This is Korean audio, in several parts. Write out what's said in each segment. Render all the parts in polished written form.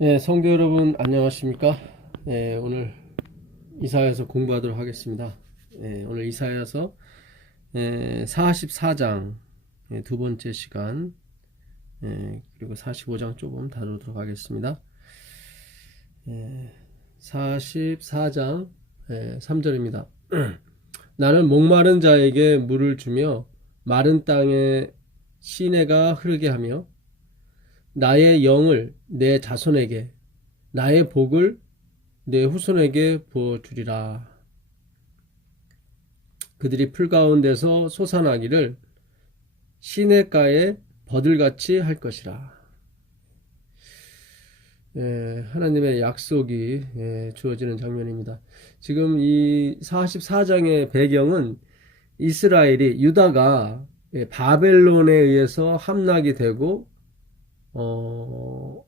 네, 성도 여러분 안녕하십니까? 네, 오늘 이사야서 공부하도록 하겠습니다. 네, 오늘 이사야서 44장 두 번째 시간, 그리고 45장 조금 다루도록 하겠습니다. 44장 3절입니다. 나는 목마른 자에게 물을 주며 마른 땅에 시내가 흐르게 하며 나의 영을 내 자손에게 나의 복을 내 후손에게 부어주리라. 그들이 풀 가운데서 솟아나기를 시냇가에 버들같이 할 것이라. 하나님의 약속이 주어지는 장면입니다. 지금 이 44장의 배경은 이스라엘이 유다가 바벨론에 의해서 함락이 되고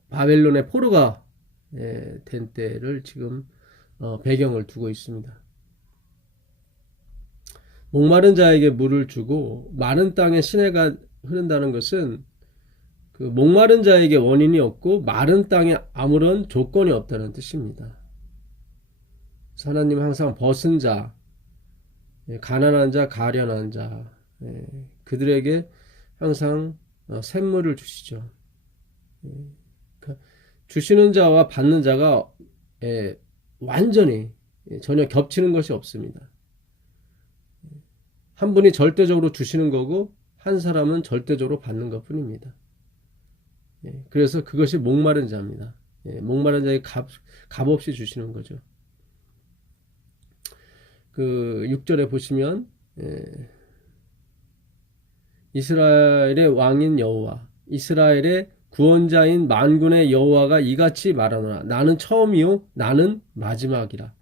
바벨론의 포로가 된 때를 지금 배경을 두고 있습니다. 목마른 자에게 물을 주고 마른 땅에 시내가 흐른다는 것은 그 목마른 자에게 원인이 없고 마른 땅에 아무런 조건이 없다는 뜻입니다. 하나님은 항상 벗은 자, 가난한 자, 가련한 자, 그들에게 항상 샘물을 주시죠. 주시는 자와 받는 자가 완전히 전혀 겹치는 것이 없습니다. 한 분이 절대적으로 주시는 거고 한 사람은 절대적으로 받는 것 뿐입니다. 그래서 그것이 목마른 자입니다. 목마른 자에게 값없이 주시는 거죠. 그 6절에 보시면 이스라엘의 왕인 여호와, 이스라엘의 구원자인 만군의 여호와가 이같이 말하노라. 나는 처음이요 나는 마지막이라.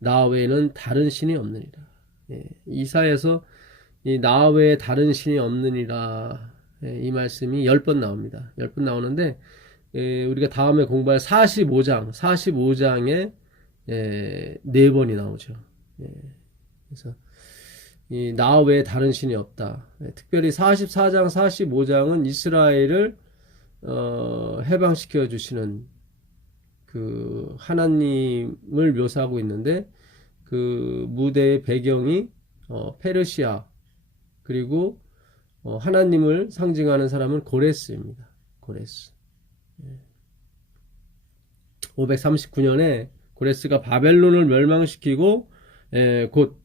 나 외에는 다른 신이 없느니라. 이사야에서 이 나 외에 다른 신이 없느니라, 이 말씀이 10번 나옵니다. 10번 나오는데 우리가 다음에 공부할 45장에 4번이 나오죠. 그래서 이 나 외에 다른 신이 없다. 특별히 44장, 45장은 이스라엘을 해방시켜 주시는 그 하나님을 묘사하고 있는데 그 무대의 배경이 페르시아, 그리고 하나님을 상징하는 사람은 고레스입니다. 고레스. 539년에 고레스가 바벨론을 멸망시키고 곧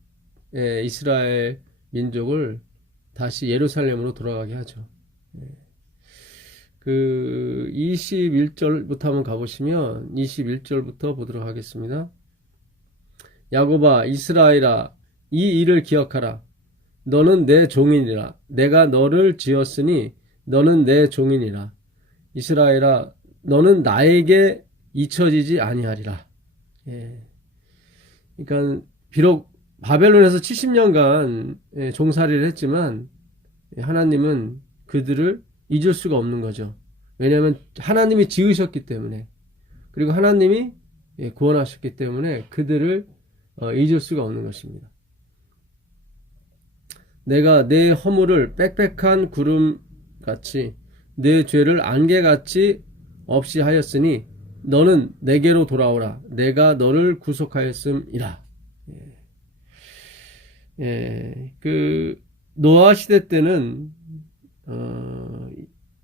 이스라엘 민족을 다시 예루살렘으로 돌아가게 하죠. 그 21절부터 한번 가보시면 21절부터 보도록 하겠습니다. 야곱아 이스라엘아 이 일을 기억하라. 너는 내 종이니라. 내가 너를 지었으니 너는 내 종이니라. 이스라엘아 너는 나에게 잊혀지지 아니하리라. 그러니까 비록 바벨론에서 70년간 종살이를 했지만 하나님은 그들을 잊을 수가 없는 거죠. 왜냐하면 하나님이 지으셨기 때문에, 그리고 하나님이 구원하셨기 때문에 그들을 잊을 수가 없는 것입니다. 내가 내 허물을 빽빽한 구름같이 내 죄를 안개같이 없이 하였으니 너는 내게로 돌아오라. 내가 너를 구속하였음이라. 그 노아 시대 때는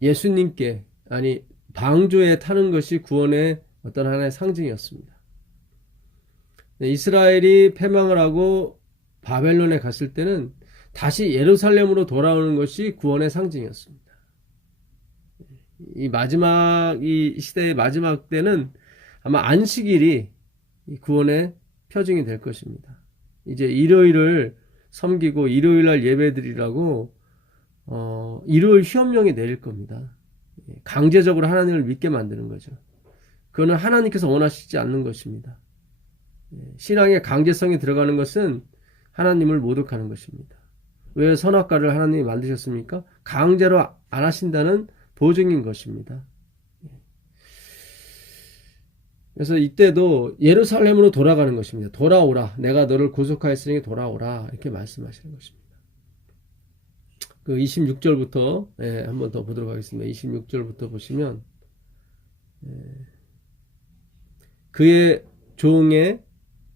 예수님께, 아니 방주에 타는 것이 구원의 어떤 하나의 상징이었습니다. 이스라엘이 패망을 하고 바벨론에 갔을 때는 다시 예루살렘으로 돌아오는 것이 구원의 상징이었습니다. 이 시대의 마지막 때는 아마 안식일이 구원의 표징이 될 것입니다. 이제 일요일을 섬기고 일요일날 예배드리라고 일요일 휴업령이 내릴 겁니다. 강제적으로 하나님을 믿게 만드는 거죠. 그거는 하나님께서 원하시지 않는 것입니다. 신앙의 강제성이 들어가는 것은 하나님을 모독하는 것입니다. 왜 선악과를 하나님이 만드셨습니까? 강제로 안 하신다는 보증인 것입니다. 그래서 이때도 예루살렘으로 돌아가는 것입니다. 돌아오라. 내가 너를 구속하였으니 돌아오라. 이렇게 말씀하시는 것입니다. 그 26절부터 한번 더 보도록 하겠습니다. 26절부터 보시면 그의 종의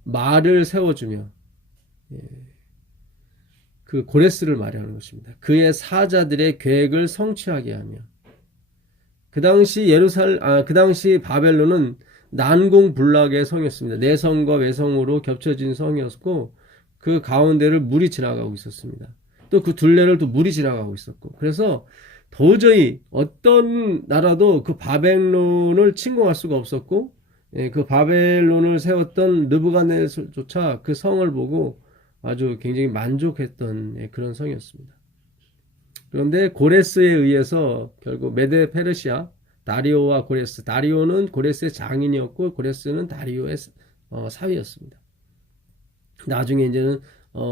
말을 세워주며, 예, 그 고레스를 말하는 것입니다. 그의 사자들의 계획을 성취하게 하며, 그 당시 바벨론은 난공불락의 성이었습니다. 내성과 외성으로 겹쳐진 성이었고, 그 가운데를 물이 지나가고 있었습니다. 또 그 둘레를 또 물이 지나가고 있었고, 그래서 도저히 어떤 나라도 그 바벨론을 침공할 수가 없었고, 그 바벨론을 세웠던 느부갓네살조차 그 성을 보고 아주 굉장히 만족했던 그런 성이었습니다. 그런데 고레스에 의해서 결국 메데 페르시아, 다리오와 고레스, 다리오는 고레스의 장인이었고 고레스는 다리오의 사위였습니다. 나중에 이제는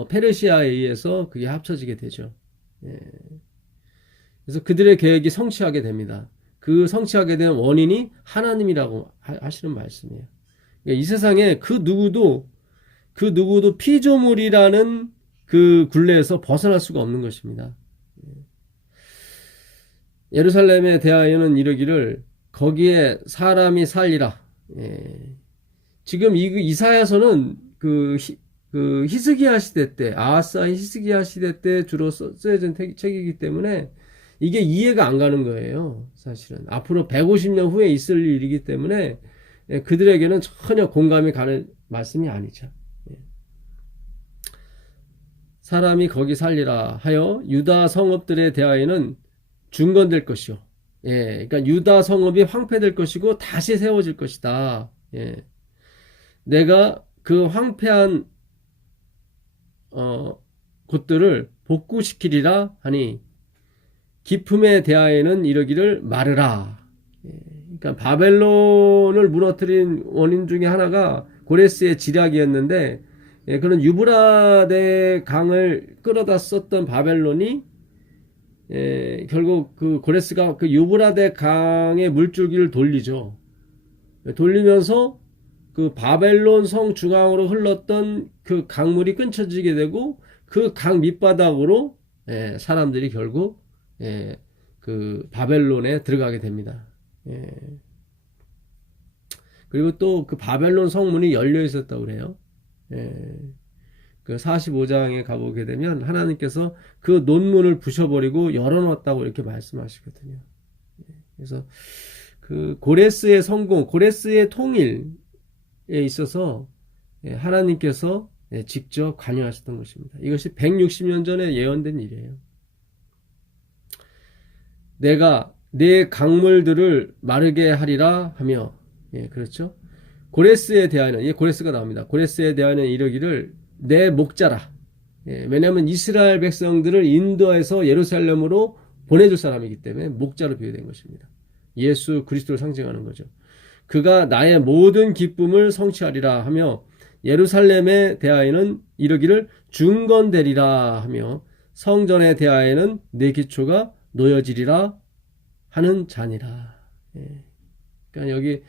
페르시아에 의해서 그게 합쳐지게 되죠. 예. 그래서 그들의 계획이 성취하게 됩니다. 그 성취하게 된 원인이 하나님이라고 하시는 말씀이에요. 그러니까 이 세상에 그 누구도 피조물이라는 그 굴레에서 벗어날 수가 없는 것입니다. 예루살렘에 대하여는 이르기를 거기에 사람이 살리라. 예. 지금 이사야서는 그 히스기야 시대 때, 아하스 히스기야 시대 때 주로 쓰여진 책이기 때문에 이게 이해가 안 가는 거예요. 사실은 앞으로 150년 후에 있을 일이기 때문에 그들에게는 전혀 공감이 가는 말씀이 아니죠. 사람이 거기 살리라 하여 유다 성읍들에 대하여는 중건될 것이요. 예, 그러니까 유다 성읍이 황폐될 것이고 다시 세워질 것이다. 예, 내가 그 황폐한 곳들을 복구시키리라 하니 기품에 대하여는 이러기를 말으라. 예, 그러니까 바벨론을 무너뜨린 원인 중에 하나가 고레스의 지략이었는데, 예, 그런 유브라데 강을 끌어다 썼던 바벨론이 결국 그 고레스가 그 유브라데 강의 물줄기를 돌리죠. 돌리면서 그 바벨론 성 중앙으로 흘렀던 그 강물이 끊쳐지게 되고 그 강 밑바닥으로 사람들이 결국 그 바벨론에 들어가게 됩니다. 그리고 또 그 바벨론 성문이 열려 있었다고 그래요. 그 45장에 가보게 되면 하나님께서 그 논문을 부셔버리고 열어놨다고 이렇게 말씀하시거든요. 그래서 그 고레스의 성공, 고레스의 통일에 있어서 하나님께서 직접 관여하셨던 것입니다. 이것이 160년 전에 예언된 일이에요. 내가 내 강물들을 마르게 하리라 하며, 그렇죠? 고레스에 대하여는, 고레스가 나옵니다. 고레스에 대하여는 이르기를 내 목자라. 왜냐하면 이스라엘 백성들을 인도해서 예루살렘으로 보내줄 사람이기 때문에 목자로 비유된 것입니다. 예수 그리스도를 상징하는 거죠. 그가 나의 모든 기쁨을 성취하리라 하며 예루살렘에 대하여는 이르기를 중건되리라 하며 성전에 대하여는 내 기초가 놓여지리라 하는 자니라. 그러니까 여기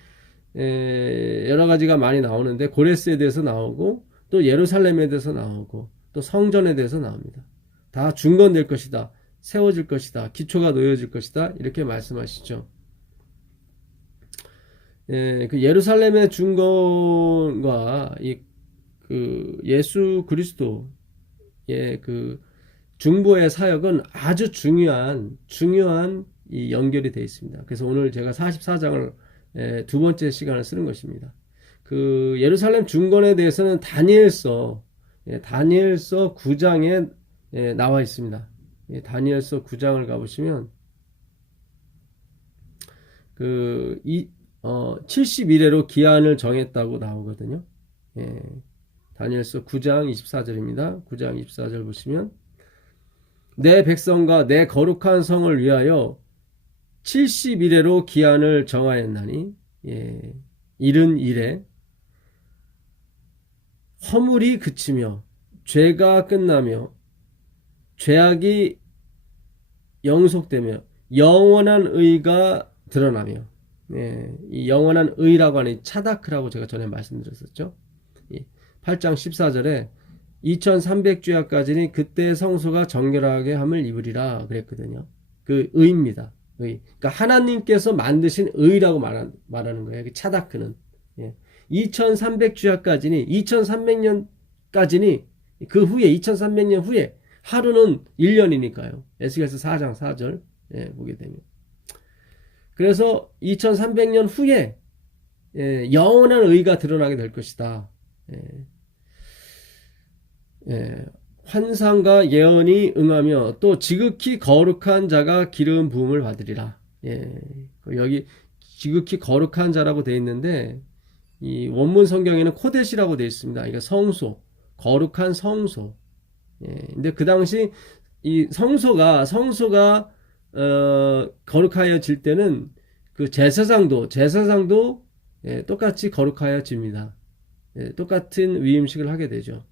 여러 가지가 많이 나오는데 고레스에 대해서 나오고 또 예루살렘에 대해서 나오고 또 성전에 대해서 나옵니다. 다 중건될 것이다. 세워질 것이다. 기초가 놓여질 것이다. 이렇게 말씀하시죠. 그 예루살렘의 중건과 그 예수 그리스도의 그 중보의 사역은 아주 중요한 이 연결이 되어 있습니다. 그래서 오늘 제가 44장을 두 번째 시간을 쓰는 것입니다. 그 예루살렘 중건에 대해서는 다니엘서 9장에 나와 있습니다. 다니엘서 9장을 가보시면 그 71회로 기한을 정했다고 나오거든요. 다니엘서 9장 24절입니다. 9장 24절 보시면 내 백성과 내 거룩한 성을 위하여 71회로 기한을 정하였나니 이른 일에 허물이 그치며 죄가 끝나며 죄악이 영속되며 영원한 의가 드러나며 이 영원한 의라고 하는 차다크라고 제가 전에 말씀드렸었죠. 8장 14절에 2300주야까지는 그때 성소가 정결하게 함을 입으리라 그랬거든요. 그 의입니다. 의. 그러니까 하나님께서 만드신 의라고 말하는 거예요. 차다크는. 2300주야까지니 2300년까지니 그 후에 2300년 후에 하루는 1년이니까요. 에스겔서 4장 4절 보게 되면 그래서 2300년 후에 영원한 의가 드러나게 될 것이다. 환상과 예언이 응하며 또 지극히 거룩한 자가 기름 부음을 받으리라. 여기 지극히 거룩한 자라고 되어 있는데 이 원문 성경에는 코데시라고 되어 있습니다. 그러니까 성소, 거룩한 성소. 근데 그 당시 이 성소가 거룩하여질 때는 그 제사장도 똑같이 거룩하여집니다. 똑같은 위임식을 하게 되죠.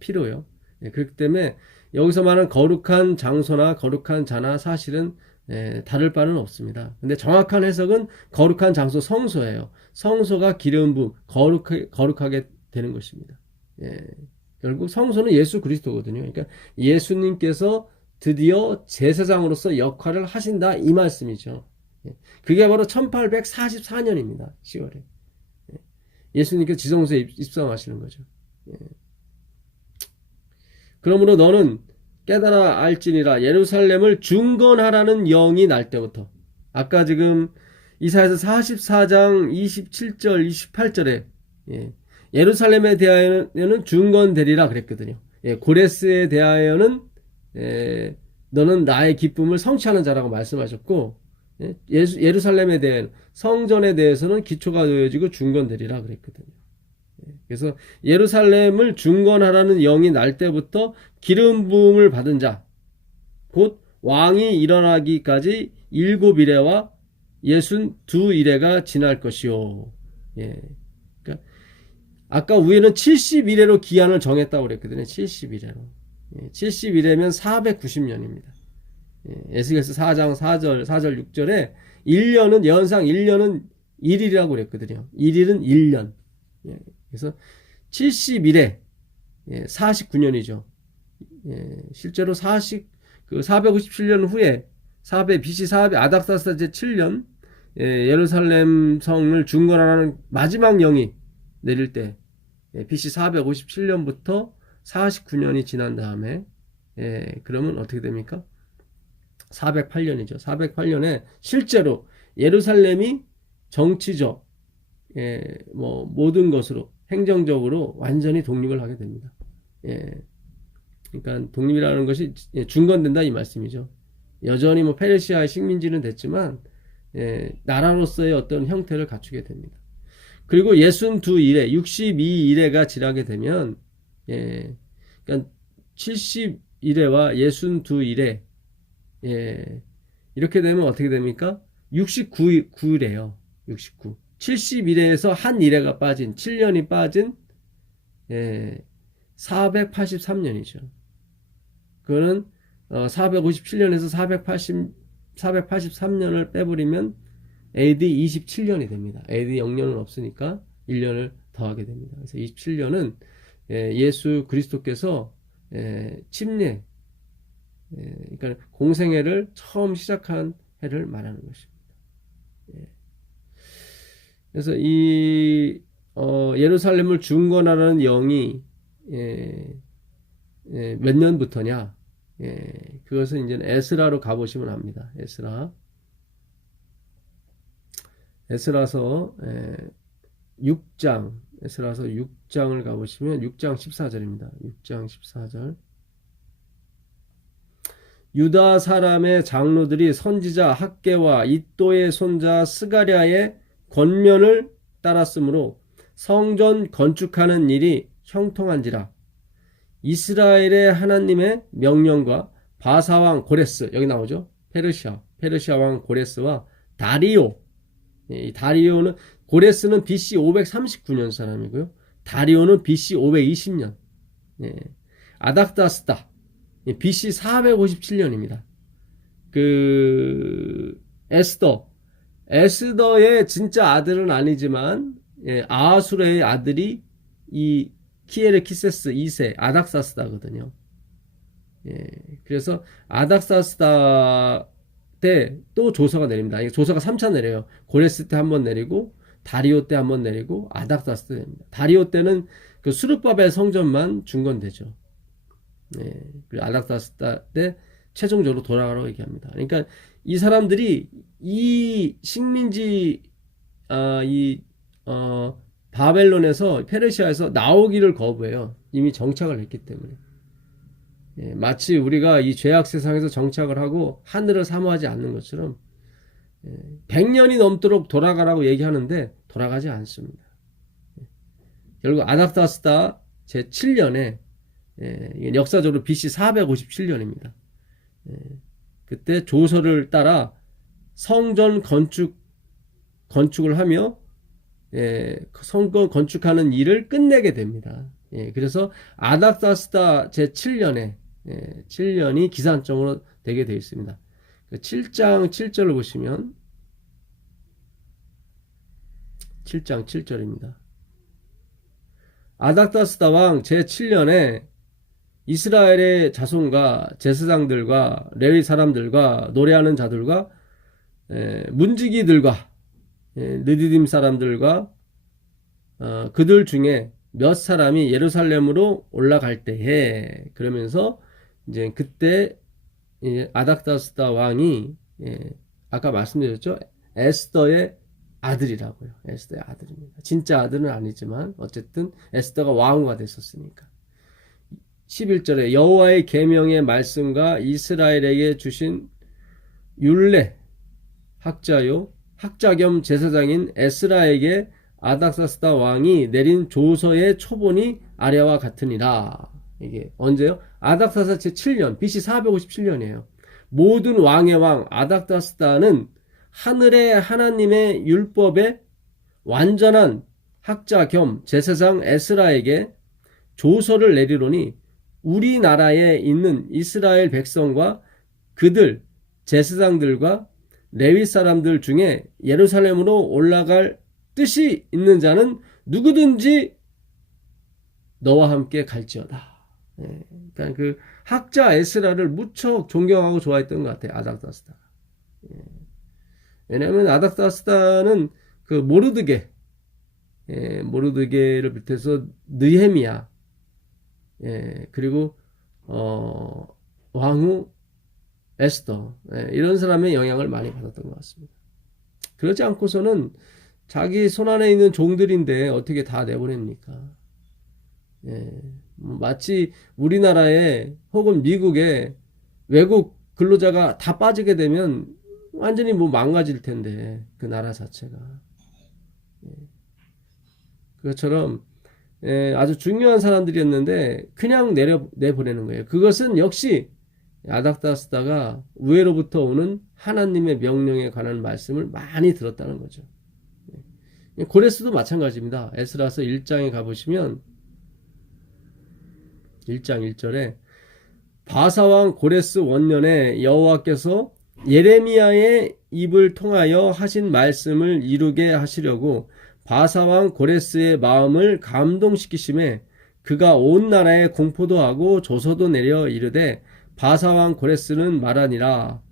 피로요. 그렇기 때문에 여기서 말하는 거룩한 장소나 거룩한 자나 사실은 다를 바는 없습니다. 근데 정확한 해석은 거룩한 장소 성소예요. 성소가 기름 부음 거룩하게 되는 것입니다. 결국 성소는 예수 그리스도거든요. 그러니까 예수님께서 드디어 제사장으로서 역할을 하신다 이 말씀이죠. 그게 바로 1844년입니다. 10월에 예수님께서 지성소에 입성하시는 거죠. 그러므로 너는 깨달아 알지니라 예루살렘을 중건하라는 영이 날 때부터 아까 지금 이사야서 44장 27절 28절에 예루살렘에 대하여는 중건되리라 그랬거든요. 고레스에 대하여는 너는 나의 기쁨을 성취하는 자라고 말씀하셨고 예루살렘에 대한 성전에 대해서는 기초가 놓여지고 중건되리라 그랬거든요. 그래서 예루살렘을 중건하라는 영이 날 때부터 기름 부음을 받은 자, 곧 왕이 일어나기까지 7이레와 62이레가 지날 것이요. 그러니까 아까 위에는 71회로 기한을 정했다고 그랬거든요. 71회로. 71회면 490년입니다. 에스겔서 4장 4절 6절에 1년은 연상 1년은 1일이라고 그랬거든요. 1일은 1년. 그래서 71회 49년이죠. 실제로 457년 후에 BC 400 아닥사스다 제7년 예루살렘 성을 중건하는 마지막 영이 내릴 때 BC 457년부터 49년이 지난 다음에 그러면 어떻게 됩니까? 408년이죠. 408년에 실제로 예루살렘이 정치적 모든 것으로 행정적으로 완전히 독립을 하게 됩니다. 그러니까 독립이라는 것이 중건된다 이 말씀이죠. 여전히 페르시아의 식민지는 됐지만 나라로서의 어떤 형태를 갖추게 됩니다. 그리고 62일에 62일에가 지나게 되면 그러니까 71회와 62일에 이렇게 되면 어떻게 됩니까? 69일이에요. 69. 71회에서 한 1회가 빠진 7년이 빠진 483년이죠. 그거는 457년에서 483년을 빼버리면 AD 27년이 됩니다. AD 0년은 없으니까 1년을 더하게 됩니다. 그래서 27년은 예수 그리스도께서 침례 그러니까 공생애를 처음 시작한 해를 말하는 것입니다. 그래서 이 예루살렘을 중건하라는 영이 몇 년부터냐? 그것은 이제 에스라로 가보시면 압니다. 에스라서 6장, 에스라서 6장을 가보시면 6장 14절입니다. 6장 14절. 유다 사람의 장로들이 선지자 학개와 이또의 손자 스가랴의 권면을 따랐으므로 성전 건축하는 일이 형통한지라. 이스라엘의 하나님의 명령과 바사왕 고레스, 여기 나오죠. 페르시아 왕 고레스와 다리오. 이 다리오는, 고레스는 BC 539년 사람이고요. 다리오는 BC 520년. 아닥다스다. BC 457년입니다. 에스더의 진짜 아들은 아니지만, 아하수르의 아들이 이 키에르키세스 2세 아닥사스다거든요. 그래서 아닥사스다 때 또 조서가 내립니다. 조서가 3차 내려요. 고레스 때 한 번 내리고 다리오 때 한번 내리고 아닥사스 때 됩니다. 다리오 때는 그 수르바벨 성전만 중건되죠. 예, 그리고 아닥사스 때 최종적으로 돌아가라고 얘기합니다. 그러니까 이 사람들이 이 식민지 바벨론에서 페르시아에서 나오기를 거부해요. 이미 정착을 했기 때문에. 예, 마치 우리가 이 죄악 세상에서 정착을 하고 하늘을 사모하지 않는 것처럼 100년이 넘도록 돌아가라고 얘기하는데 돌아가지 않습니다. 결국 아닥사스다 제7년에 역사적으로 BC 457년입니다. 그때 조서를 따라 성전 건축을 하며 성전 건축하는 일을 끝내게 됩니다. 그래서 아닥사스다 제7년에 7년이 기산점으로 되게 되어 있습니다. 7장 7절을 보시면 7장 7절입니다. 아닥사스다 왕 제7년에 이스라엘의 자손과 제사장들과 레위 사람들과 노래하는 자들과 문지기들과 느디딤 사람들과 그들 중에 몇 사람이 예루살렘으로 올라갈 때에 그러면서 이제 그때 아닥사스다 왕이 아까 말씀드렸죠. 에스더의 아들이라고요. 에스더의 아들입니다. 진짜 아들은 아니지만 어쨌든 에스더가 왕후가 됐었으니까. 11절에 여호와의 계명의 말씀과 이스라엘에게 주신 율례 학자요 학자 겸 제사장인 에스라에게 아닥사스다 왕이 내린 조서의 초본이 아래와 같으니라. 이게 언제요? 아닥사스다 제7년 BC 457년이에요. 모든 왕의 왕 아닥사스다는 하늘의 하나님의 율법의 완전한 학자 겸 제사장 에스라에게 조서를 내리노니 우리나라에 있는 이스라엘 백성과 그들 제사장들과 레위 사람들 중에 예루살렘으로 올라갈 뜻이 있는 자는 누구든지 너와 함께 갈지어다. 그러니까 그 학자 에스라를 무척 존경하고 좋아했던 것 같아요. 아닥사스다. 왜냐하면 아닥사스다는 그 모르드게를 비롯해서 느헤미야, 그리고 왕후 에스더, 이런 사람의 영향을 많이 받았던 것 같습니다. 그렇지 않고서는 자기 손안에 있는 종들인데 어떻게 다 내보냅니까? 마치 우리나라에 혹은 미국에 외국 근로자가 다 빠지게 되면 완전히 망가질 텐데 그 나라 자체가. 그것처럼 아주 중요한 사람들이었는데 그냥 내보내는 거예요. 그것은 역시 아닥사스다가 우에로부터 오는 하나님의 명령에 관한 말씀을 많이 들었다는 거죠. 고레스도 마찬가지입니다. 에스라서 1장에 가보시면 1장 1절에 바사왕 고레스 원년에 여호와께서 예레미야의 입을 통하여 하신 말씀을 이루게 하시려고 바사왕 고레스의 마음을 감동시키심에 그가 온 나라에 공포도 하고 조서도 내려 이르되 바사왕 고레스는 말하니라.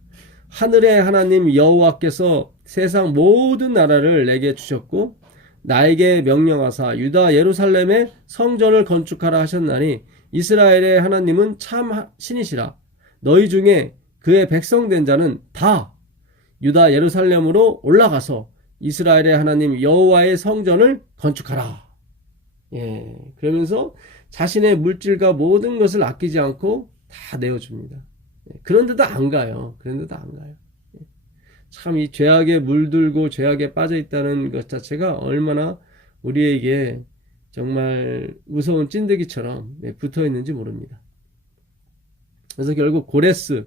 하늘의 하나님 여호와께서 세상 모든 나라를 내게 주셨고 나에게 명령하사 유다 예루살렘에 성전을 건축하라 하셨나니 이스라엘의 하나님은 참 신이시라. 너희 중에 그의 백성된 자는 다 유다 예루살렘으로 올라가서 이스라엘의 하나님 여호와의 성전을 건축하라. 그러면서 자신의 물질과 모든 것을 아끼지 않고 다 내어줍니다. 그런데도 안 가요. 참 이 죄악에 물들고 죄악에 빠져 있다는 것 자체가 얼마나 우리에게 정말 무서운 찐득이처럼 붙어 있는지 모릅니다. 그래서 결국 고레스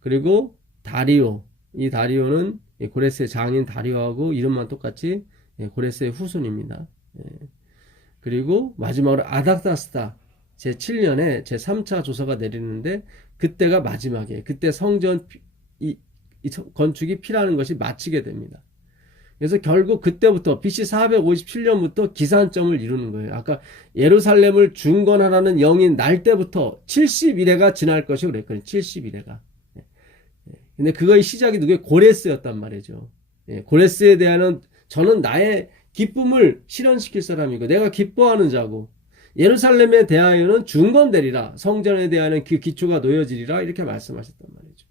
그리고 다리오, 이 다리오는 고레스의 장인 다리오하고 이름만 똑같이 고레스의 후손입니다. 그리고 마지막으로 아닥사스다 제7년에 제3차 조서가 내리는데 그때가 마지막이에요. 그때 성전 이 건축이 필요한 것이 마치게 됩니다. 그래서 결국 그때부터 BC 457년부터 기산점을 이루는 거예요. 아까 예루살렘을 중건하라는 영이 날 때부터 71회가 지날 것이고 그랬거든요. 71회가. 근데 그거의 시작이 누구예요? 고레스였단 말이죠. 고레스에 대한 저는 나의 기쁨을 실현시킬 사람이고 내가 기뻐하는 자고 예루살렘에 대하여는 중건되리라. 성전에 대하여는 그 기초가 놓여지리라. 이렇게 말씀하셨단 말이죠.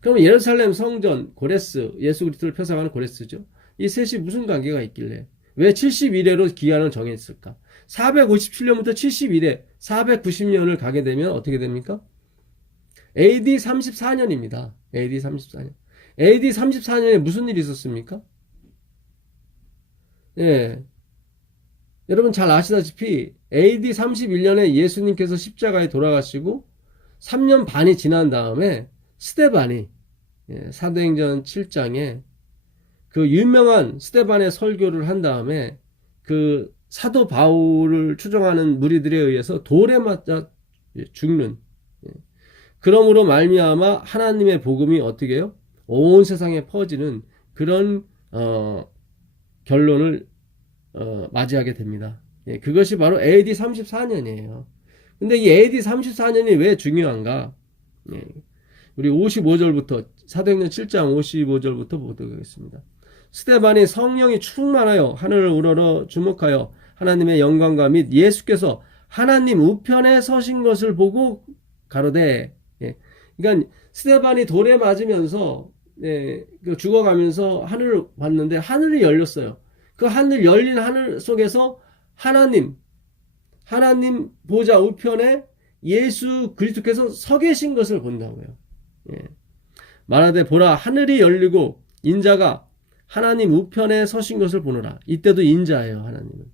그럼 예루살렘 성전 고레스, 예수 그리스도를 표상하는 고레스죠. 이 셋이 무슨 관계가 있길래 왜 71회로 기한을 정했을까? 457년부터 71회 490년을 가게 되면 어떻게 됩니까? AD 34년입니다. AD 34년. AD 34년에 무슨 일이 있었습니까? 예. 여러분 잘 아시다시피 AD 31년에 예수님께서 십자가에 돌아가시고 3년 반이 지난 다음에 스데반이 사도행전 7장에 그 유명한 스데반의 설교를 한 다음에 그 사도 바울을 추종하는 무리들에 의해서 돌에 맞아 죽는, 그러므로 말미암아 하나님의 복음이 어떻게 해요? 온 세상에 퍼지는 그런 결론을 맞이하게 됩니다. 그것이 바로 AD 34년이에요. 근데 이 AD 34년이 왜 중요한가? 우리 55절부터 사도행전 7장 55절부터 보도록 하겠습니다. 스데반이 성령이 충만하여 하늘을 우러러 주목하여 하나님의 영광과 및 예수께서 하나님 우편에 서신 것을 보고 가로되, 그러니까 스데반이 돌에 맞으면서 죽어가면서 하늘을 봤는데 하늘이 열렸어요. 그 하늘 열린 하늘 속에서 하나님 보좌 우편에 예수 그리스도께서 서 계신 것을 본다고요. 말하되 보라 하늘이 열리고 인자가 하나님 우편에 서신 것을 보노라. 이때도 인자예요. 하나님은.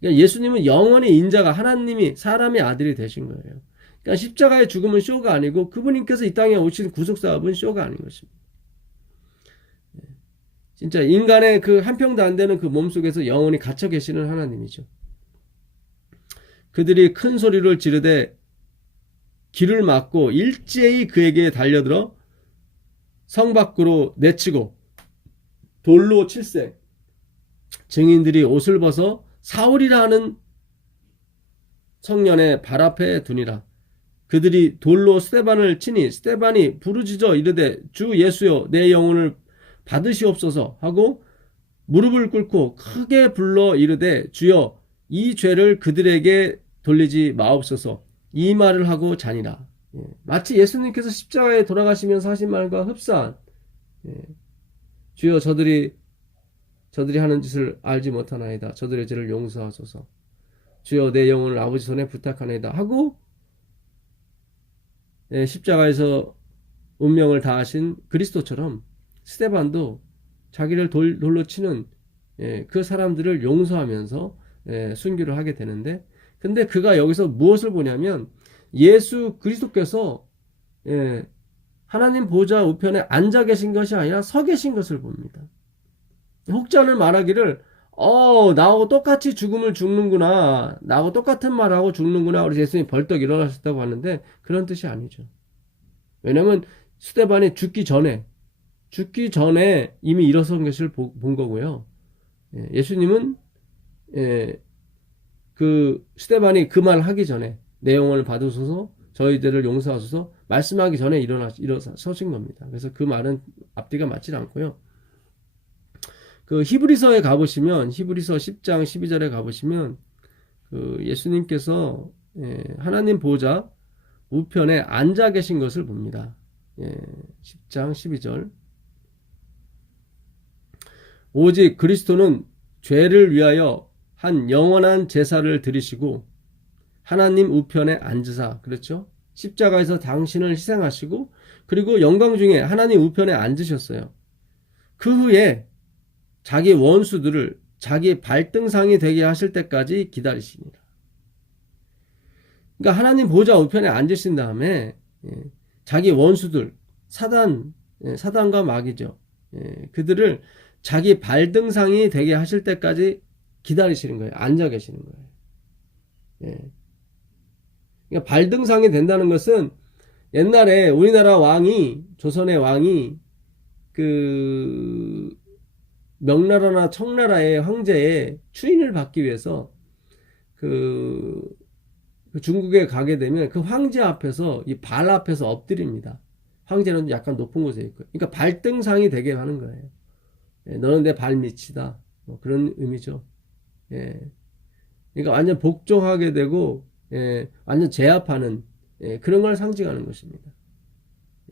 그러니까 예수님은 영원히 인자가 하나님이 사람의 아들이 되신 거예요. 그러니까 십자가의 죽음은 쇼가 아니고 그분께서 이 땅에 오신 구속사업은 쇼가 아닌 것입니다. 진짜 인간의 그 한평도 안 되는 그 몸속에서 영원히 갇혀 계시는 하나님이죠. 그들이 큰 소리를 지르되 길을 막고 일제히 그에게 달려들어 성 밖으로 내치고 돌로 칠세. 증인들이 옷을 벗어 사울이라 하는 청년의 발 앞에 두니라. 그들이 돌로 스데반을 치니 스데반이 부르짖어 이르되 주 예수여 내 영혼을 받으시옵소서 하고 무릎을 꿇고 크게 불러 이르되 주여 이 죄를 그들에게 돌리지 마옵소서. 이 말을 하고 자니라. 마치 예수님께서 십자가에 돌아가시면서 하신 말과 흡사한, 주여 저들이 하는 짓을 알지 못하나이다. 저들의 죄를 용서하소서. 주여 내 영혼을 아버지 손에 부탁하나이다 하고 십자가에서 운명을 다하신 그리스도처럼 스데반도 자기를 돌로 치는 그 사람들을 용서하면서 순교를 하게 되는데, 근데 그가 여기서 무엇을 보냐면 예수 그리스도께서 하나님 보좌 우편에 앉아 계신 것이 아니라 서 계신 것을 봅니다. 혹자는 말하기를 나하고 똑같이 죽음을 죽는구나, 나하고 똑같은 말하고 죽는구나, 우리 예수님이 벌떡 일어나셨다고 하는데 그런 뜻이 아니죠. 왜냐하면 스데반이 죽기 전에 이미 일어선 것을 본 거고요. 예수님은 그 스데반이 그 말 하기 전에 내 영혼을 받으소서 저희들을 용서하소서 말씀하기 전에 일어서신 겁니다. 그래서 그 말은 앞뒤가 맞지 않고요. 그 히브리서에 가보시면 히브리서 10장 12절에 가보시면 그 예수님께서 하나님 보좌 우편에 앉아 계신 것을 봅니다. 10장 12절. 오직 그리스도는 죄를 위하여 한 영원한 제사를 드리시고 하나님 우편에 앉으사, 그렇죠? 십자가에서 당신을 희생하시고 그리고 영광 중에 하나님 우편에 앉으셨어요. 그 후에 자기 원수들을 자기 발등상이 되게 하실 때까지 기다리시니라. 그러니까 하나님 보좌 우편에 앉으신 다음에 자기 원수들, 사단과 마귀죠. 그들을 자기 발등상이 되게 하실 때까지 기다리시는 거예요. 앉아 계시는 거예요. 그러니까 발등상이 된다는 것은 옛날에 우리나라 왕이, 조선의 왕이 그 명나라나 청나라의 황제의 추인을 받기 위해서 그 중국에 가게 되면 그 황제 앞에서 이 발 앞에서 엎드립니다. 황제는 약간 높은 곳에 있고요. 그러니까 발등상이 되게 하는 거예요. 너는 내 발밑이다. 그런 의미죠. 예. 그러니까 완전 복종하게 되고, 예, 완전 제압하는, 예, 그런 걸 상징하는 것입니다.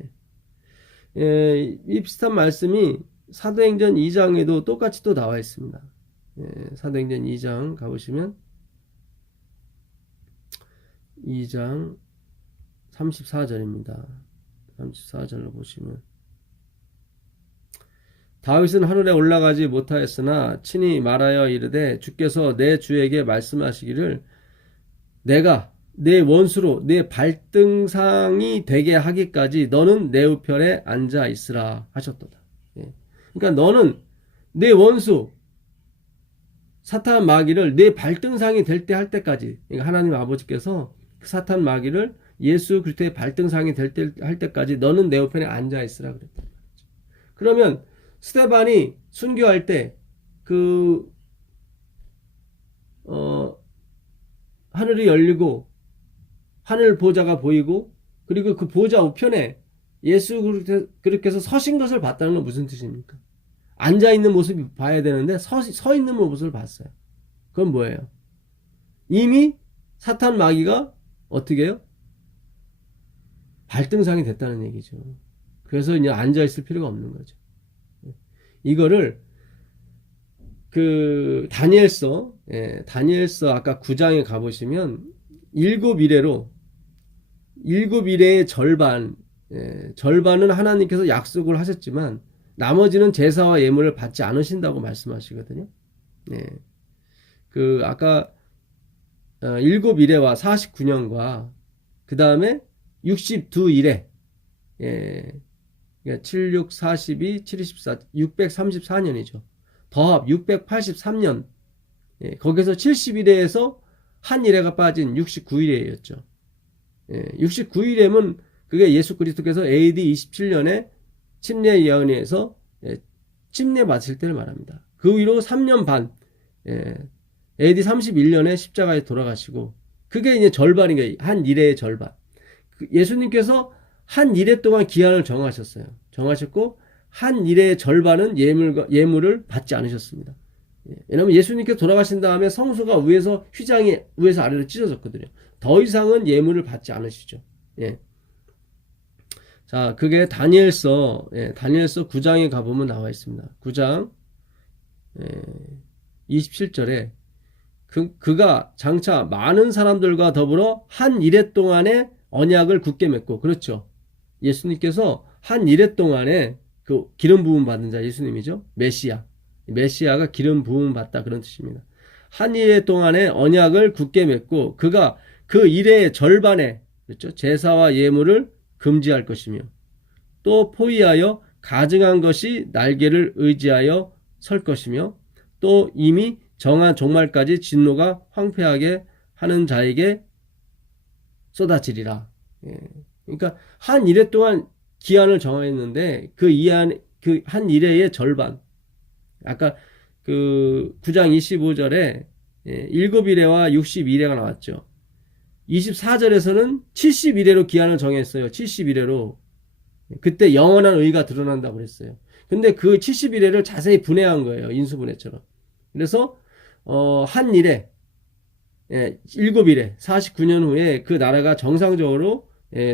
예. 예, 이 비슷한 말씀이 사도행전 2장에도 똑같이 또 나와 있습니다. 예, 사도행전 2장 가보시면 2장 34절입니다. 34절로 보시면 다윗은 하늘에 올라가지 못하였으나 친히 말하여 이르되 주께서 내 주에게 말씀하시기를 내가 내 원수로 내 발등상이 되게 하기까지 너는 내 우편에 앉아 있으라 하셨도다. 예. 그러니까 너는 내 원수 사탄 마귀를 내 발등상이 될 때 할 때까지, 그러니까 하나님 아버지께서 사탄 마귀를 예수 그리스도의 발등상이 될 때 할 때까지 너는 내 우편에 앉아 있으라 그랬다. 그러면 스데반이 순교할 때 그 하늘이 열리고 하늘 보좌가 보이고 그리고 그 보좌 우편에 예수 그리스도께서 서신 것을 봤다는 건 무슨 뜻입니까? 앉아 있는 모습이 봐야 되는데 서 있는 모습을 봤어요. 그건 뭐예요? 이미 사탄 마귀가 어떻게 해요? 발등상이 됐다는 얘기죠. 그래서 이제 앉아 있을 필요가 없는 거죠. 이거를 그 다니엘서 아까 9장에 가보시면 일곱 이레의 절반은 하나님께서 약속을 하셨지만 나머지는 제사와 예물을 받지 않으신다고 말씀하시거든요. 그 아까 일곱 이레와 49년과 그 다음에 62이레 7, 6, 42, 7, 24, 634년이죠. 더합 683년. 거기서 71회에서 한 일회가 빠진 69일회였죠. 69일회면 그게 예수 그리스도께서 AD 27년에 침례 예언에서 침례 받으실 때를 말합니다. 그 위로 3년 반, AD 31년에 십자가에 돌아가시고, 그게 이제 절반인 거예요. 한 일회의 절반. 예수님께서 한 일회 동안 기한을 정하셨어요. 정하셨고, 한 일의 절반은 예물을 받지 않으셨습니다. 왜냐하면 예수님께서 돌아가신 다음에 성소가 휘장이 위에서 아래로 찢어졌거든요. 더 이상은 예물을 받지 않으시죠. 자, 그게 다니엘서 9장에 가보면 나와 있습니다. 9장 27절에 그가 장차 많은 사람들과 더불어 한 일회 동안에 언약을 굳게 맺고, 그렇죠. 예수님께서 한 일회 동안에 그 기름 부음 받은 자 예수님이죠. 메시아가 기름 부음 받다 그런 뜻입니다. 한 일회 동안에 언약을 굳게 맺고 그가 그 일의 절반에 그렇죠? 제사와 예물을 금지할 것이며 또 포위하여 가증한 것이 날개를 의지하여 설 것이며 또 이미 정한 종말까지 진노가 황폐하게 하는 자에게 쏟아지리라. 그러니까 한 일회 동안 기한을 정했는데 그 한 일회의 절반, 아까 그 9장 25절에 7일회와 62일회가 나왔죠. 24절에서는 71회로 기한을 정했어요. 71회로. 그때 영원한 의가 드러난다고 그랬어요. 근데 그 71회를 자세히 분해한 거예요. 인수분해처럼. 그래서 한 일회 7일회 49년 후에 그 나라가 정상적으로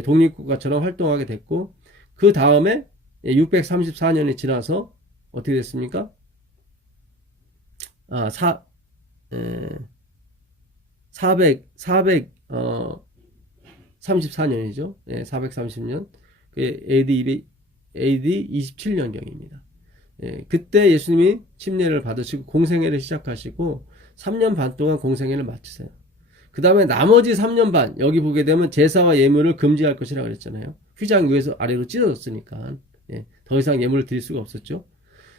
독립국가처럼 활동하게 됐고, 그 다음에 634년이 지나서 어떻게 됐습니까? 434년이죠. 430년. AD 27년경입니다. 그때 예수님이 침례를 받으시고 공생애를 시작하시고 3년 반 동안 공생애를 마치세요. 그 다음에 나머지 3년 반, 여기 보게 되면 제사와 예물을 금지할 것이라고 그랬잖아요. 휘장 위에서 아래로 찢어졌으니까 더 이상 예물을 드릴 수가 없었죠.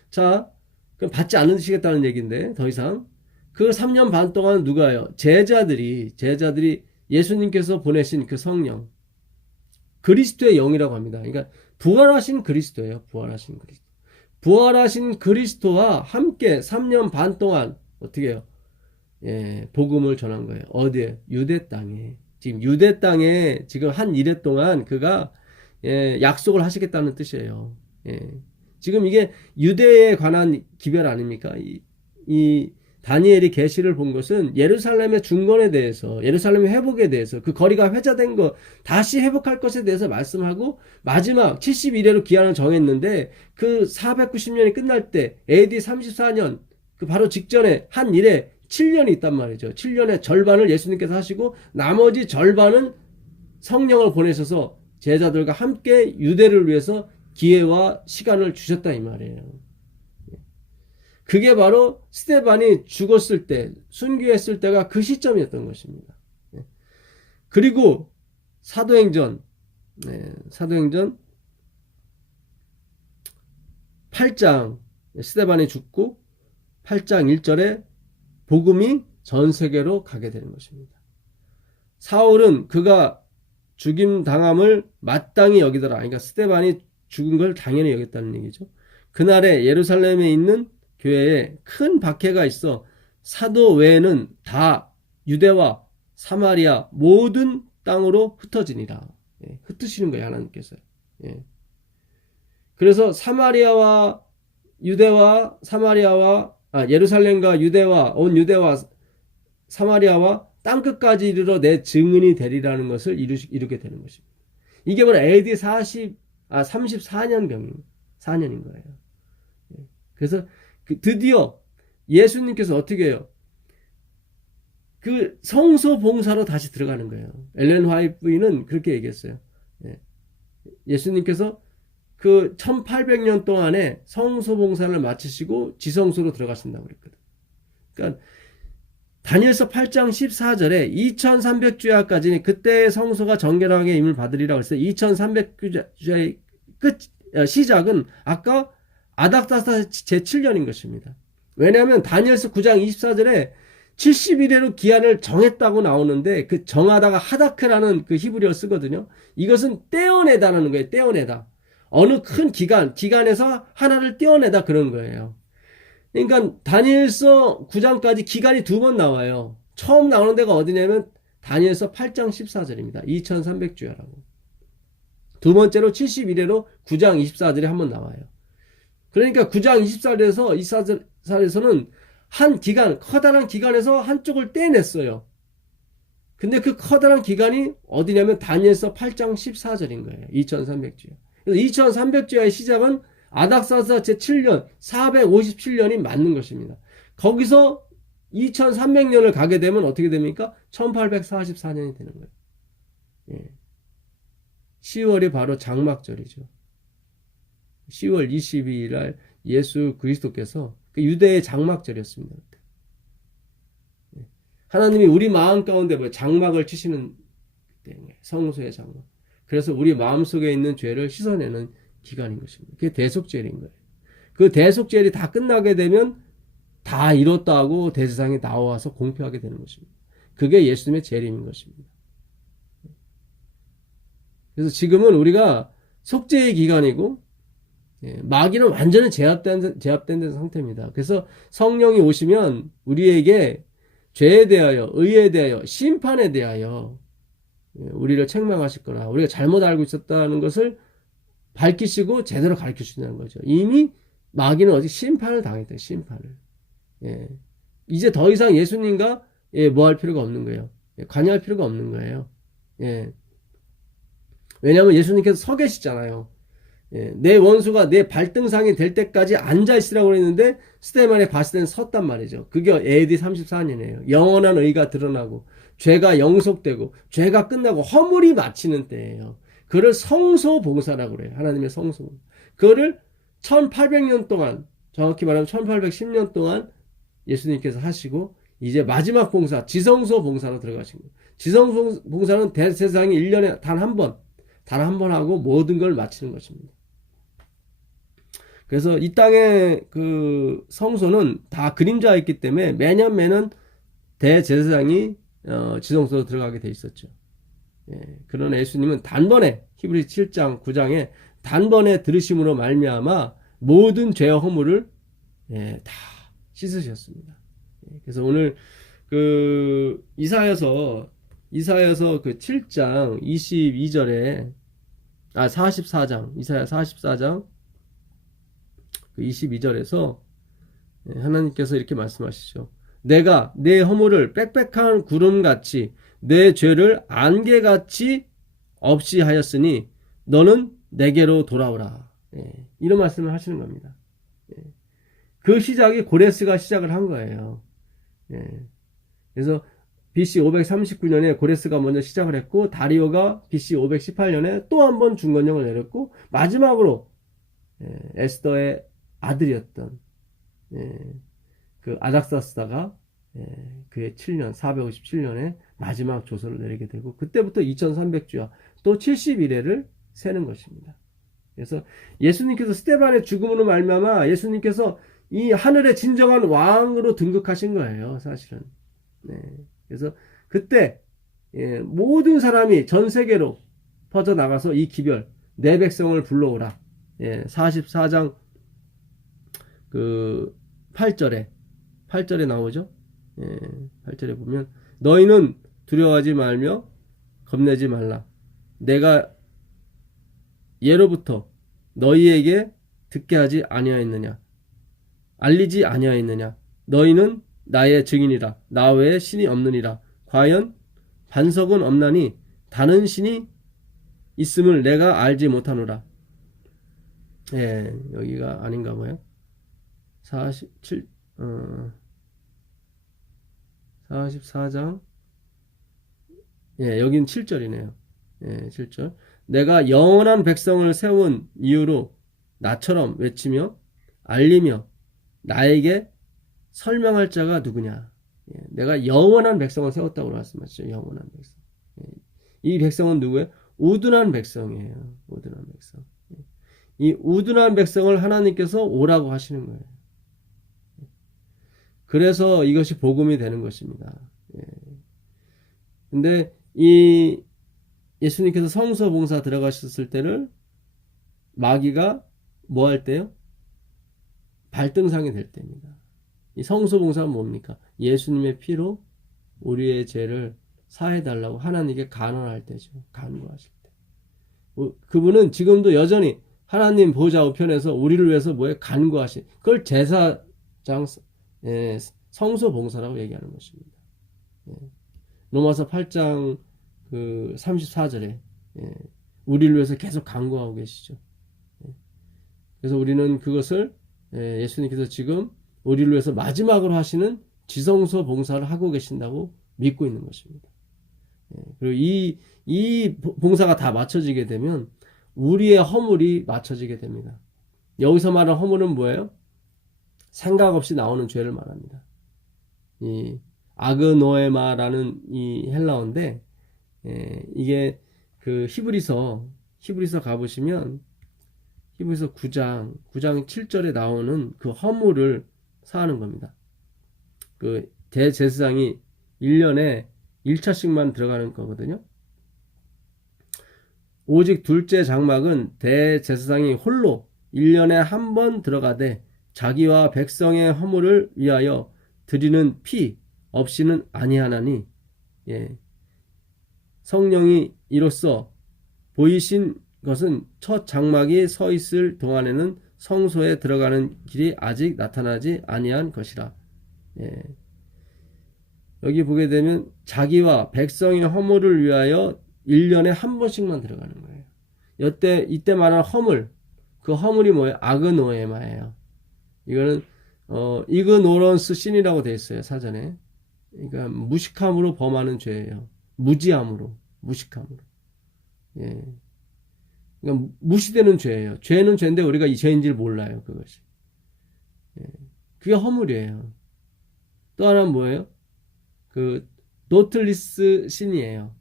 자, 그럼 받지 않으시겠다는 얘기인데 더 이상 그 3년 반 동안 누가요? 제자들이 예수님께서 보내신 그 성령, 그리스도의 영이라고 합니다. 그러니까 부활하신 그리스도예요. 부활하신 그리스도와 함께 3년 반 동안 어떻게 해요? 복음을 전한 거예요. 어디에? 유대 땅에. 지금 유대 땅에 지금 한 일회 동안 그가 약속을 하시겠다는 뜻이에요. 지금 이게 유대에 관한 기별 아닙니까? 이 다니엘이 계시를 본 것은 예루살렘의 중건에 대해서, 예루살렘의 회복에 대해서, 그 거리가 회자된 것, 다시 회복할 것에 대해서 말씀하고, 마지막 71회로 기한을 정했는데 그 490년이 끝날 때 AD 34년 그 바로 직전에 한 일에 7년이 있단 말이죠. 7년의 절반을 예수님께서 하시고 나머지 절반은 성령을 보내셔서 제자들과 함께 유대를 위해서 기회와 시간을 주셨다 이 말이에요. 그게 바로 스데반이 죽었을 때, 순교했을 때가 그 시점이었던 것입니다. 그리고 사도행전 8장, 스데반이 죽고 8장 1절에 복음이 전 세계로 가게 되는 것입니다. 사울은 그가 죽임 당함을 마땅히 여기더라. 그러니까 스데반이 죽은 걸 당연히 여겼다는 얘기죠. 그날에 예루살렘에 있는 교회에 큰 박해가 있어 사도 외에는 다 유대와 사마리아 모든 땅으로 흩어지니라. 흩으시는 거예요, 하나님께서. 그래서 사마리아와 유대와 사마리아와 예루살렘과 유대와 온 유대와 사마리아와 땅끝까지 이르러 내 증인이 되리라는 것을 이루게 되는 것입니다. 이게 바로 AD 34년경인 4년인 거예요. 그래서 드디어 예수님께서 어떻게 해요? 그 성소 봉사로 다시 들어가는 거예요. 엘렌 화이트 부인은 그렇게 얘기했어요. 예수님께서 그 1800년 동안에 성소 봉사를 마치시고 지성소로 들어가신다고 그랬거든. 그러니까 다니엘서 8장 14절에 2300주야까지 그때의 성소가 정결하게 임을 받으리라고 했어요. 2300주야의 시작은 아까 아닥사스다 제7년인 것입니다. 왜냐하면 다니엘서 9장 24절에 71회로 기한을 정했다고 나오는데 그 정하다가 하다크라는 그 히브리어 쓰거든요. 이것은 떼어내다라는 거예요. 떼어내다. 어느 큰 기간에서 하나를 떼어내다 그런 거예요. 그러니까 다니엘서 9장까지 기간이 두 번 나와요. 처음 나오는 데가 어디냐면 다니엘서 8장 14절입니다. 2300주야라고. 두 번째로 71회로 9장 24절에 한 번 나와요. 그러니까 9장 24절에서는 한 기간, 커다란 기간에서 한쪽을 떼냈어요. 근데 그 커다란 기간이 어디냐면 다니엘서 8장 14절인 거예요. 2300주야. 그래서 2300주야의 시작은 아닥사스다 제7년 457년이 맞는 것입니다. 거기서 2300년을 가게 되면 어떻게 됩니까? 1844년이 되는 거예요. 10월이 바로 장막절이죠. 10월 22일 날 예수 그리스도께서 유대의 장막절이었습니다. 하나님이 우리 마음 가운데 장막을 치시는 성소의 장막. 그래서 우리 마음속에 있는 죄를 씻어내는 기간인 것입니다. 그게 대속죄인 거예요. 그 대속죄일이 다 끝나게 되면 다 이뤘다 하고 대세상에 나와서 공표하게 되는 것입니다. 그게 예수님의 재림인 것입니다. 그래서 지금은 우리가 속죄의 기간이고 마귀는 완전히 제압된 상태입니다. 그래서 성령이 오시면 우리에게 죄에 대하여, 의에 대하여, 심판에 대하여 우리를 책망하실 거라. 우리가 잘못 알고 있었다는 것을 밝히시고 제대로 가르쳐 주신다는 거죠. 이미 마귀는 어디 심판을 당했다. 심판을. 이제 더 이상 예수님과 뭐 할 필요가 없는 거예요. 관여할 필요가 없는 거예요. 왜냐하면 예수님께서 서 계시잖아요. 내 원수가 내 발등상이 될 때까지 앉아있으라고 그랬는데 스데반이 봤을 때는 섰단 말이죠. 그게 AD 34년이에요. 영원한 의가 드러나고 죄가 영속되고 죄가 끝나고 허물이 마치는 때예요. 그를 성소봉사라고 그래요. 하나님의 성소. 그거를 1800년 동안, 정확히 말하면 1810년 동안 예수님께서 하시고 이제 마지막 봉사, 지성소 봉사로 들어가신 거예요. 지성소 봉사는 대세상에 1년에 단 한 번 하고 모든 걸 마치는 것입니다. 그래서 이 땅의 그 성소는 다 그림자였기 때문에 매년 대제사장이 지성소로 들어가게 돼 있었죠. 그러나 예수님은 단번에 히브리 7장 9장에 단번에 들으심으로 말미암아 모든 죄와 허물을 다 씻으셨습니다. 그래서 오늘 그 이사야서 그 7장 22절에 44장 이사야 44장 그 22절에서 하나님께서 이렇게 말씀하시죠. 내가 내 허물을 빽빽한 구름같이 내 죄를 안개같이 없이 하였으니 너는 내게로 돌아오라. 예, 이런 말씀을 하시는 겁니다. 예, 그 시작이 고레스가 시작을 한 거예요. 예, 그래서 BC 539년에 고레스가 먼저 시작을 했고 다리오가 BC 518년에 또 한 번 중건령을 내렸고 마지막으로 에스더의 아들이었던 그 아닥사스다가 그의 7년 457년에 마지막 조서를 내리게 되고 그때부터 2300주야 또 70일회를 세는 것입니다. 그래서 예수님께서 스데반의 죽음으로 말미암아 예수님께서 이 하늘의 진정한 왕으로 등극하신 거예요. 사실은. 그래서 그때 모든 사람이 전 세계로 퍼져나가서 이 기별 내 백성을 불러오라. 44장 그 8절에 나오죠. 8절에 보면 너희는 두려워하지 말며 겁내지 말라. 내가 예로부터 너희에게 듣게 하지 아니하였느냐 알리지 아니하였느냐 너희는 나의 증인이라 나 외에 신이 없느니라 과연 반석은 없나니 다른 신이 있음을 내가 알지 못하노라. 여기가 아닌가 봐요. 44장 여긴 7절이네요. 7절 내가 영원한 백성을 세운 이유로 나처럼 외치며 알리며 나에게 설명할 자가 누구냐. 내가 영원한 백성을 세웠다고 말씀하셨죠. 영원한 백성. 이 백성은 누구예요? 우둔한 백성이에요. 우둔한 백성. 이 우둔한 백성을 하나님께서 오라고 하시는 거예요. 그래서 이것이 복음이 되는 것입니다. 근데 이 예수님께서 성서 봉사 들어가셨을 때를 마귀가 뭐 할 때요? 발등상이 될 때입니다. 이 성서 봉사는 뭡니까? 예수님의 피로 우리의 죄를 사해달라고 하나님께 간언할 때죠. 간구하실 때. 그분은 지금도 여전히 하나님 보좌 우편에서 우리를 위해서 뭐에 간구하신 그걸 제사장 성소 봉사라고 얘기하는 것입니다. 로마서 8장 그 34절에 우리를 위해서 계속 간구하고 계시죠. 그래서 우리는 그것을 예수님께서 지금 우리를 위해서 마지막으로 하시는 지성소 봉사를 하고 계신다고 믿고 있는 것입니다. 그리고 이 봉사가 다 맞춰지게 되면 우리의 허물이 맞춰지게 됩니다. 여기서 말하는 허물은 뭐예요? 생각 없이 나오는 죄를 말합니다. 이 아그노에마라는 이 헬라어인데 이게 그 히브리서 가보시면 히브리서 9장 7절에 나오는 그 허물을 사하는 겁니다. 그 대제사장이 1년에 1차씩만 들어가는 거거든요. 오직 둘째 장막은 대제사장이 홀로 1년에 한 번 들어가되 자기와 백성의 허물을 위하여 드리는 피 없이는 아니하나니 성령이 이로써 보이신 것은 첫 장막이 서 있을 동안에는 성소에 들어가는 길이 아직 나타나지 아니한 것이라. 여기 보게 되면 자기와 백성의 허물을 위하여 1년에 한 번씩만 들어가는 거예요. 이때 말하는 허물, 그 허물이 뭐예요? 아그노에마예요. 이거는 이그노런스 신이라고 되어 있어요. 사전에. 그러니까 무식함으로 범하는 죄예요. 무지함으로, 무식함으로. 그러니까 무시되는 죄예요. 죄는 죄인데 우리가 이 죄인지를 몰라요. 그것이. 그게 허물이에요. 또 하나는 뭐예요? 그 노틀리스 신이에요.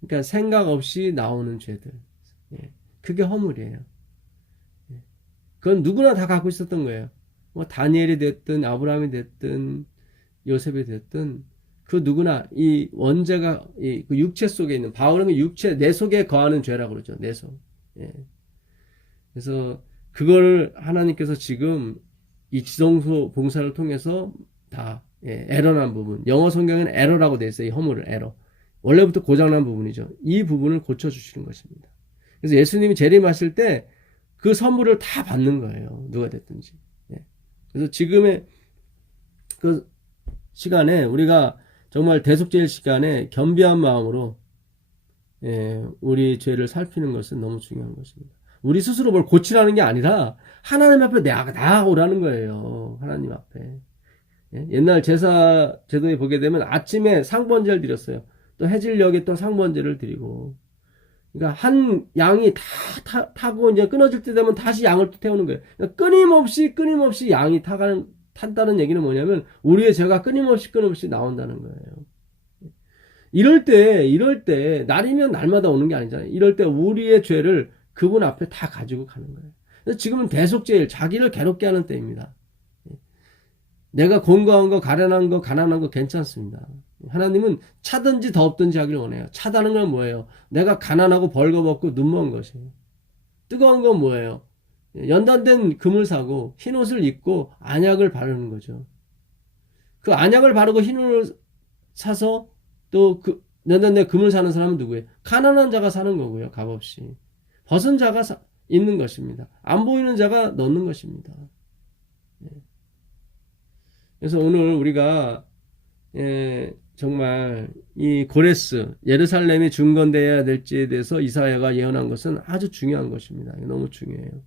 그러니까 생각 없이 나오는 죄들. 그게 허물이에요. 그건 누구나 다 갖고 있었던 거예요. 뭐 다니엘이 됐든 아브라함이 됐든 요셉이 됐든 그 누구나 이 원죄가 그 육체 속에 있는 바울은 육체 내 속에 거하는 죄라고 그러죠. 내 속. 그래서 그거를 하나님께서 지금 이 지성소 봉사를 통해서 다 에러난 부분, 영어 성경에는 에러라고 되어 있어요. 이 허물을 에러. 원래부터 고장난 부분이죠. 이 부분을 고쳐주시는 것입니다. 그래서 예수님이 재림하실 때 그 선물을 다 받는 거예요. 누가 됐든지. 그래서 지금의 그 시간에 우리가 정말 대속죄일 시간에 겸비한 마음으로 우리 죄를 살피는 것은 너무 중요한 것입니다. 우리 스스로 뭘 고치라는 게 아니라 하나님 앞에 나아오라는 거예요. 하나님 앞에. 옛날 제사 제도에 보게 되면 아침에 상번제를 드렸어요. 또 해질녘에 또 상번제를 드리고. 그러니까 한 양이 다 타고 이제 끊어질 때 되면 다시 양을 또 태우는 거예요. 그러니까 끊임없이 양이 탄다는 얘기는 뭐냐면 우리의 죄가 끊임없이 나온다는 거예요. 이럴 때 날이면 날마다 오는 게 아니잖아요. 이럴 때 우리의 죄를 그분 앞에 다 가지고 가는 거예요. 그래서 지금은 대속죄일, 자기를 괴롭게 하는 때입니다. 내가 건강한 거, 가난한 거 괜찮습니다. 하나님은 차든지 덥든지 하길 원해요. 차다는 건 뭐예요? 내가 가난하고 벌거벗고 눈먼 것이에요. 뜨거운 건 뭐예요? 연단된 금을 사고 흰 옷을 입고 안약을 바르는 거죠. 그 안약을 바르고 흰 옷을 사서 또 그 연단된 금을 사는 사람은 누구예요? 가난한 자가 사는 거고요. 값없이. 벗은 자가 입는 것입니다. 안 보이는 자가 넣는 것입니다. 그래서 오늘 우리가 정말 이 고레스, 예루살렘이 중건되어야 될지에 대해서 이사야가 예언한 것은 아주 중요한 것입니다. 너무 중요해요.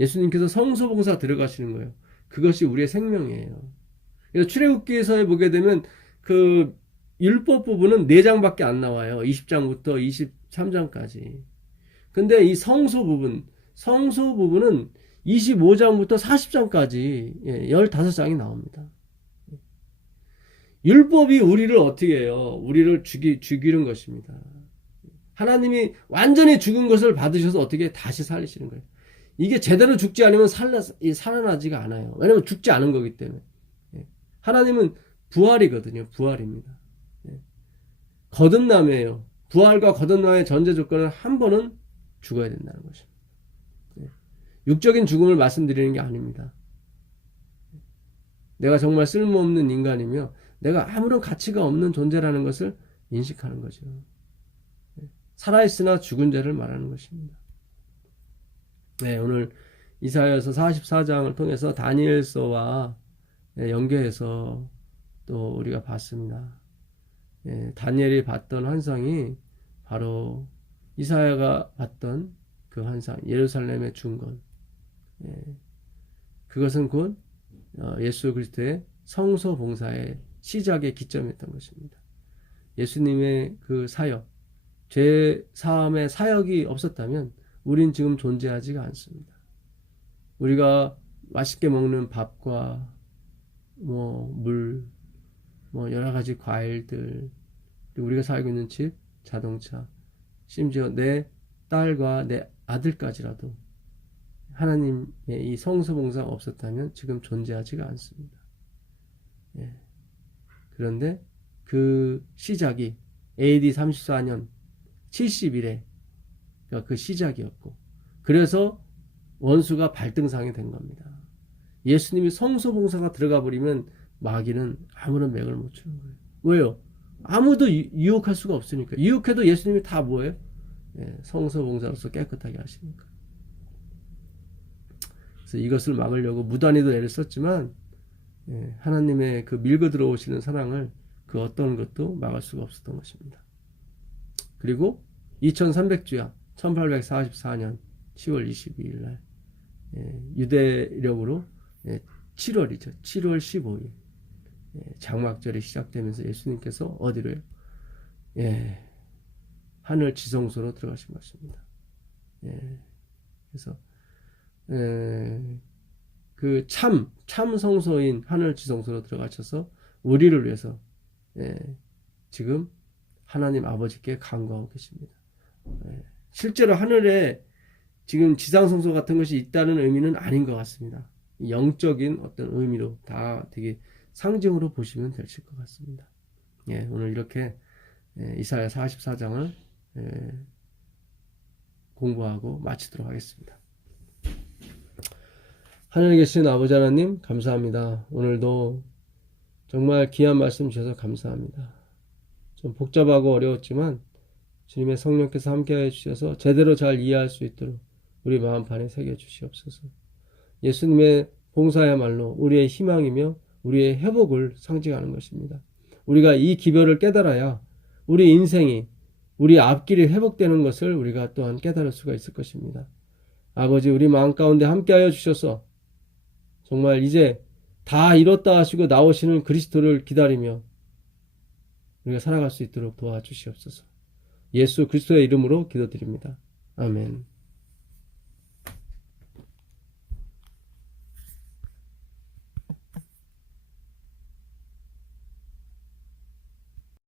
예수님께서 성소봉사 들어가시는 거예요. 그것이 우리의 생명이에요. 그래서 출애굽기에서 보게 되면 그 율법 부분은 4장밖에 안 나와요. 20장부터 23장까지. 근데 이 성소 부분은 25장부터 40장까지 15장이 나옵니다. 율법이 우리를 어떻게 해요? 우리를 죽이는 것입니다. 하나님이 완전히 죽은 것을 받으셔서 어떻게 다시 살리시는 거예요. 이게 제대로 죽지 않으면 살아나지가 않아요. 왜냐하면 죽지 않은 거기 때문에. 하나님은 부활이거든요. 부활입니다. 거듭남이에요. 부활과 거듭남의 전제 조건은 한 번은 죽어야 된다는 것입니다. 육적인 죽음을 말씀드리는 게 아닙니다. 내가 정말 쓸모없는 인간이며 내가 아무런 가치가 없는 존재라는 것을 인식하는 거죠. 살아있으나 죽은 죄를 말하는 것입니다. 네, 오늘 이사야서 44장을 통해서 다니엘서와 연계해서 또 우리가 봤습니다. 다니엘이 봤던 환상이 바로 이사야가 봤던 그 환상, 예루살렘의 중건. 그것은 곧 예수 그리스도의 성소 봉사의 시작의 기점이었던 것입니다. 예수님의 그 사역, 죄 사함의 사역이 없었다면 우린 지금 존재하지가 않습니다. 우리가 맛있게 먹는 밥과 물, 여러 가지 과일들, 우리가 살고 있는 집, 자동차, 심지어 내 딸과 내 아들까지라도 하나님의 이 성소봉사가 없었다면 지금 존재하지가 않습니다. 그런데 그 시작이 AD 34년 70일에 그 시작이었고, 그래서 원수가 발등상이 된 겁니다. 예수님이 성소봉사가 들어가 버리면 마귀는 아무런 맥을 못 추는 거예요. 왜요? 아무도 유혹할 수가 없으니까. 유혹해도 예수님이 다 뭐예요? 성소봉사로서 깨끗하게 하시니까. 그래서 이것을 막으려고 무단히도 애를 썼지만 하나님의 그 밀고 들어오시는 사랑을 그 어떤 것도 막을 수가 없었던 것입니다. 그리고 2300주야 1844년 10월 22일 날 유대력으로 7월이죠. 7월 15일 장막절이 시작되면서 예수님께서 어디로요? 하늘 지성소로 들어가신 것입니다. 그래서 그 참 성소인 하늘 지성소로 들어가셔서 우리를 위해서 지금 하나님 아버지께 간구하고 계십니다. 실제로 하늘에 지금 지상성소 같은 것이 있다는 의미는 아닌 것 같습니다. 영적인 어떤 의미로 다 되게 상징으로 보시면 되실 것 같습니다. 오늘 이렇게 이사야 44장을 공부하고 마치도록 하겠습니다. 하늘에 계신 아버지 하나님 감사합니다. 오늘도 정말 귀한 말씀 주셔서 감사합니다. 좀 복잡하고 어려웠지만 주님의 성령께서 함께해 주셔서 제대로 잘 이해할 수 있도록 우리 마음판에 새겨 주시옵소서. 예수님의 봉사야말로 우리의 희망이며 우리의 회복을 상징하는 것입니다. 우리가 이 기별을 깨달아야 우리 인생이, 우리 앞길이 회복되는 것을 우리가 또한 깨달을 수가 있을 것입니다. 아버지, 우리 마음 가운데 함께하여 주셔서 정말 이제 다 이뤘다 하시고 나오시는 그리스도를 기다리며 우리가 살아갈 수 있도록 도와주시옵소서. 예수 그리스도의 이름으로 기도드립니다. 아멘.